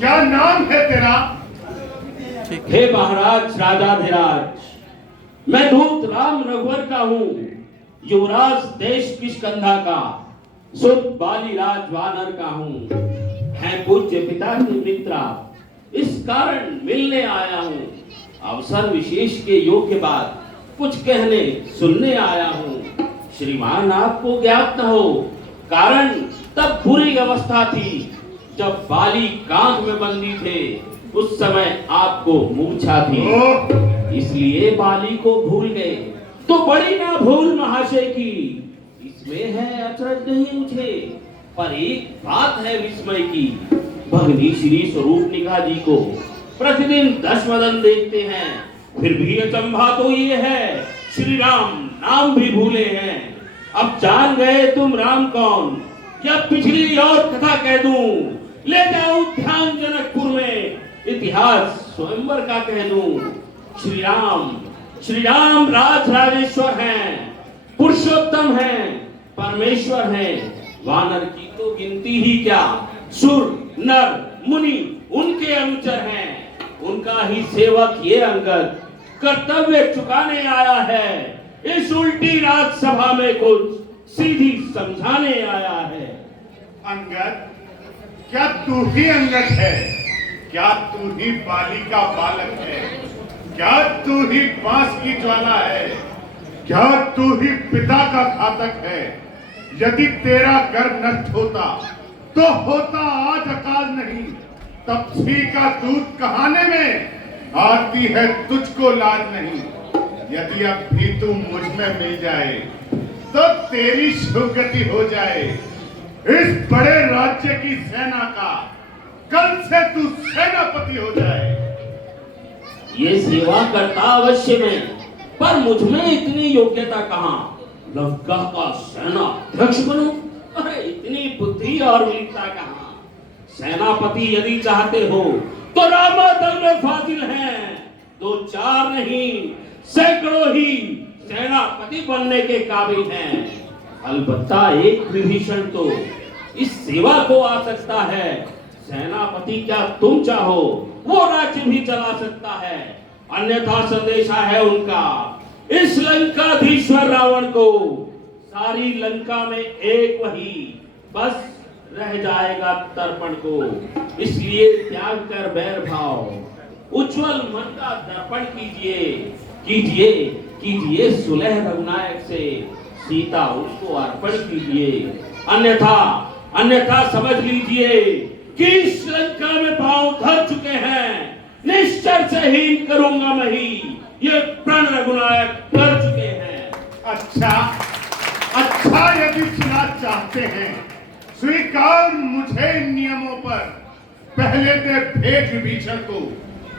क्या नाम है तेरा? हे महाराज राजाधिराज, मैं दूत राम रघुवर का हूँ, युवराज देश किष्किंधा का, सुत बाली राज वानर का हूँ। है पूज्य पिता के मित्रा, इस कारण मिलने आया हूँ। अवसर विशेष के योग्य बात कुछ कहने सुनने आया हूँ। श्रीमान आपको ज्ञात न हो, कारण तब बुरी अवस्था थी जब बाली कांख में बंदी थे। उस समय आपको मूर्छा थी, इसलिए बाली को भूल गए। तो बड़ी ना भूल महाशय की, इसमें है अचरज नहीं मुझे। पर एक बात है विस्मय की, भगनी श्री स्वरूपनिका जी को प्रतिदिन 10 वदन देखते हैं, फिर भी अचंभा तो ये है श्री राम नाम भी भूले हैं। अब जान गए तुम राम कौन, क्या पिछली और कथा कह दूं? ले जाओ ध्यान जनकपुर में, इतिहास स्वयंवर का कह दूं। श्री राम राज राजेश्वर हैं, पुरुषोत्तम हैं, परमेश्वर हैं। वानर की तो गिनती ही क्या, सुर नर मुनि उनके अनुचर हैं। उनका ही सेवक ये अंगद कर्तव्य चुकाने आया है। इस उल्टी राजसभा में कुछ सीधी समझाने आया है। अंगद, क्या तू ही अंगद है? क्या तू ही बाली का बालक है? क्या तू ही बांस की ज्वाला है? क्या तू ही पिता का घातक है? यदि तेरा गर्भ नष्ट होता तो होता आज अकाल नहीं, तब सी का दूध कहाने में आती है तुझको लाज नहीं। यदि अब भी तू मुझ में मिल जाए तो तेरी सुगति हो जाए। इस बड़े राज्य की सेना का कल से तू सेनापति हो जाए। ये सेवा करता अवश्य में, पर मुझ में इतनी योग्यता कहाँ? लंका का सेनाध्यक्ष बनूं? अरे इतनी बुद्धि और वीरता कहाँ? सेनापति यदि चाहते हो तो रामादल में फाजिल हैं। 2-4 नहीं, सैकड़ों ही सेनापति बनने के काबिल हैं। अलबत्ता एक विभीषण तो इस सेवा को आ सकता है। सेनापति क्या तुम चाहो वो राज्य भी चला सकता है, अन्यथा संदेशा है उनका इस लंकाधीश्वर रावण को। सारी लंका में एक वही बस रह जाएगा तर्पण को। इसलिए त्याग कर बैर भाव, उज्जवल मन का दर्पण कीजिए, कीजिए कीजिए सुलह रघुनायक से, सीता उसको अर्पण कीजिए। अन्यथा समझ लीजिए कि इस लंका में पांव धर चुके हैं, निश्चर से हीन करूंगा मैं ही, ये प्रण रघुनायक कर चुके हैं। अच्छा यदि सुना चाहते हैं, स्वीकार मुझे इन नियमों पर। पहले दे भेज विभीषण को,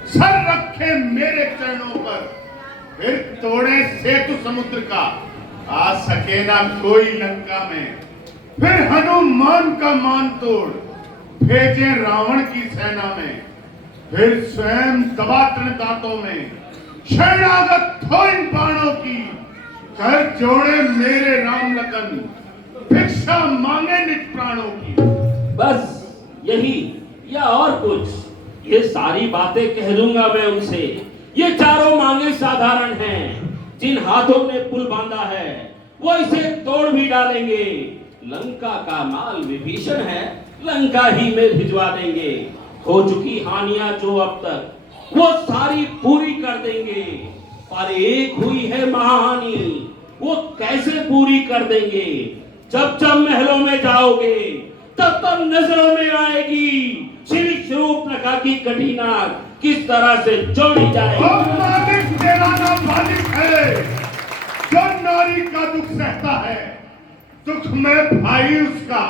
सर रखे मेरे चरणों पर। फिर तोड़े सेतु समुद्र का, आ सके ना कोई लंका में। फिर हनुमान का मान तोड़ भेजे रावण की सेना में। फिर स्वयं दबा दांतों में शरणागत हो इन बाणों की। कर जोड़े मेरे राम लखन, भिक्षा मांगे निज प्राणों की। बस यही या और कुछ, ये सारी बातें कह दूंगा मैं उनसे। ये चारों मांगे साधारण हैं, जिन हाथों ने पुल बांधा है वो इसे तोड़ भी डालेंगे। लंका का माल विभीषण है, लंका ही में भिजवा देंगे। हो चुकी हानियां जो अब तक, वो सारी पूरी कर देंगे। पर एक हुई है महाहानि, वो कैसे पूरी कर देंगे? जब जब महलों में जाओगे तब तब नजरों में आएगी श्री शूर्पणखा की कटीना किस तरह से जोड़ी जाएगी। मालिक तेरा नाम मालिक है, जो नारी का दुख सहता है, दुख में भाई उसका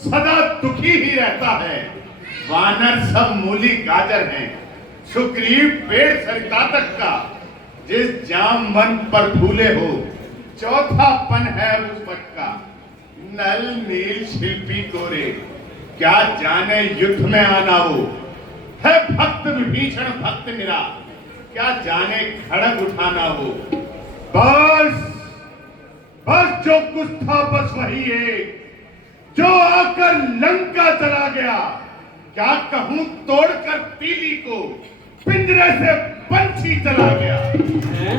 सदा दुखी ही रहता है। वानर सब मूली गाजर हैं, सुग्रीव पेड़ सरिता तक का। जिस जाम मन पर फूले हो, चौथापन है उस वट का। नल नील शिल्पी गोरे, क्या जाने युद्ध में आना हो। है भक्त विभीषण भक्त निरा, क्या जाने खड़ग उठाना हो। बस जो कुछ था बस वही है, जो आकर लंका चला गया। क्या कहूं तोड़कर पीली को पिंजरे से पंछी चला गया। हैं?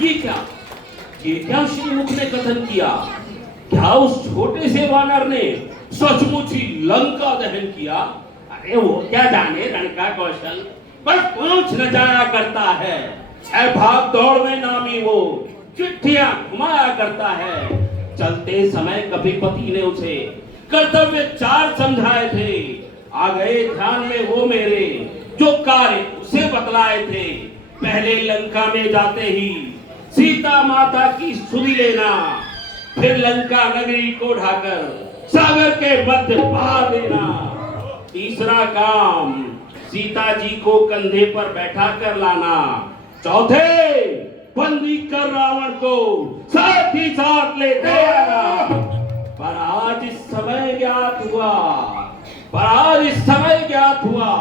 ये क्या श्रीमुख ने कथन किया? क्या उस छोटे से वानर ने सचमुच ही लंका दहन किया? अरे वो क्या जाने रण का कौशल, बस पूछ न जाया करता है। भाग दौड़ में नामी वो चिट्ठियां घुमाया करता है। चलते समय कपिपति ने उसे कर्तव्य 4 समझाए थे। आ गए ध्यान में वो मेरे जो कार्य उसे बतलाए थे। पहले लंका में जाते ही सीता माता की सुधि लेना, फिर लंका नगरी को ढाकर सागर के मध्य बहा देना। तीसरा काम सीता जी को कंधे पर बैठा कर लाना। चौथे बंदी कर रावण को साथ ही साथ लेते आना। पर आज इस समय ज्ञात हुआ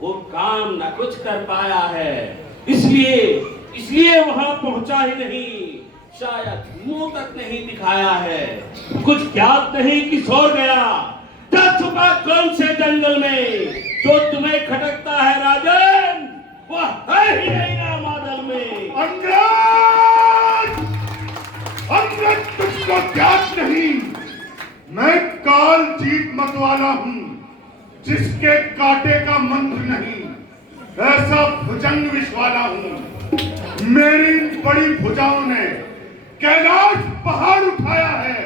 वो काम न कुछ कर पाया है। इसलिए वहां पहुंचा ही नहीं, शायद मुंह तक नहीं दिखाया है। कुछ ज्ञात नहीं कि सो गया क्या छुपा कौन से जंगल में जो तुम्हें खटकता है राजन, वह है ही नहीं ना मादल में। अंगद तुझको ज्ञात नहीं, मैं काल जीत मत वाला हूं, जिसके कांटे का मंत्र नहीं, ऐसा भुजंग विष वाला हूं। मेरी बड़ी भुजाओं ने कैलाश पहाड़ उठाया है,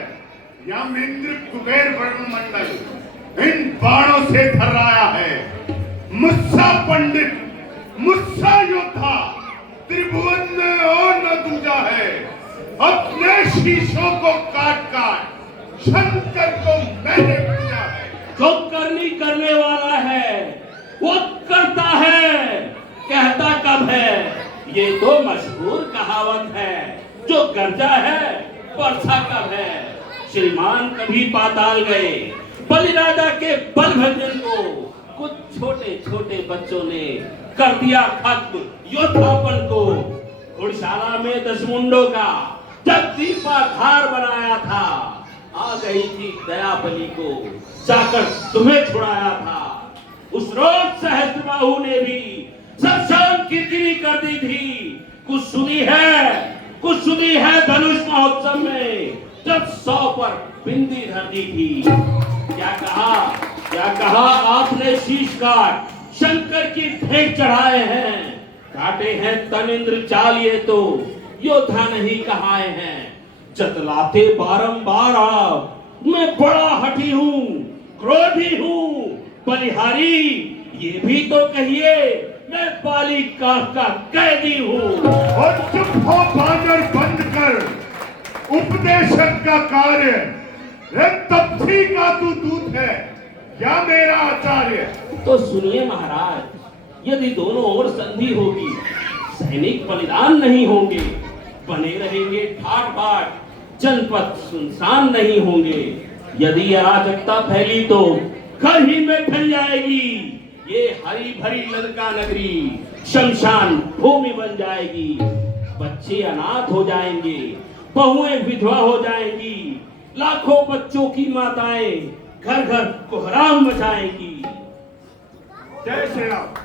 या इंद्र कुबेर वरुण मंडल इन बाणों से थर्राया है। मुस्सा पंडित, मुस्सा योद्धा, त्रिभुवन में और न दूजा है। अपने शीशों को काट शंकर को मैंने पूजा है। जो करने वाला है वो करता है, कहता कब है ये तो मशहूर कहावत है। जो गर्जा है वर्षा कब है। श्रीमान कभी पाताल गए, बलिराजा के बल भंजन को कुछ छोटे छोटे बच्चों ने कर दिया खत्म योद्धापन को। घुड़शाला में 10 मुंडों का जब दीपाधार बनाया था, आ गई थी दया बलि को जाकर तुम्हें छुड़ाया था। उस रोज सहस्त्रबाहु ने भी सब शान कीर्ति कर दी थी। कुछ सुनी है धनुष महोत्सव में जब 100 पर बिंदी धर दी थी। क्या कहा आपने शीश काट शंकर की भेंट चढ़ाए हैं। काटे हैं तन इंद्र चालिए तो योद्धा नहीं कहाए हैं। जतलाते बारंबार आप मैं बड़ा हठी हूँ, क्रोधी हूँ, बलिहारी ये भी तो कहिए मैं बालिका का कैदी हूँ। और चुप हो बानर, बंद कर उपदेशक का कार्य। तपसी का तू दूत है या मेरा आचार्य। तो सुनिए महाराज, यदि दोनों ओर संधि होगी, सैनिक बलिदान नहीं होंगे, बने रहेंगे ठाट बाट, जनपद सुनसान नहीं होंगे। यदि अराजकता फैली तो कहीं में फैल जाएगी। ये हरी भरी लंका नगरी शमशान भूमि बन जाएगी। बच्चे अनाथ हो जाएंगे, बहुएं विधवा हो जाएंगी, लाखों बच्चों की माताएं घर घर कोहराम मचाएंगी। जय श्री राम।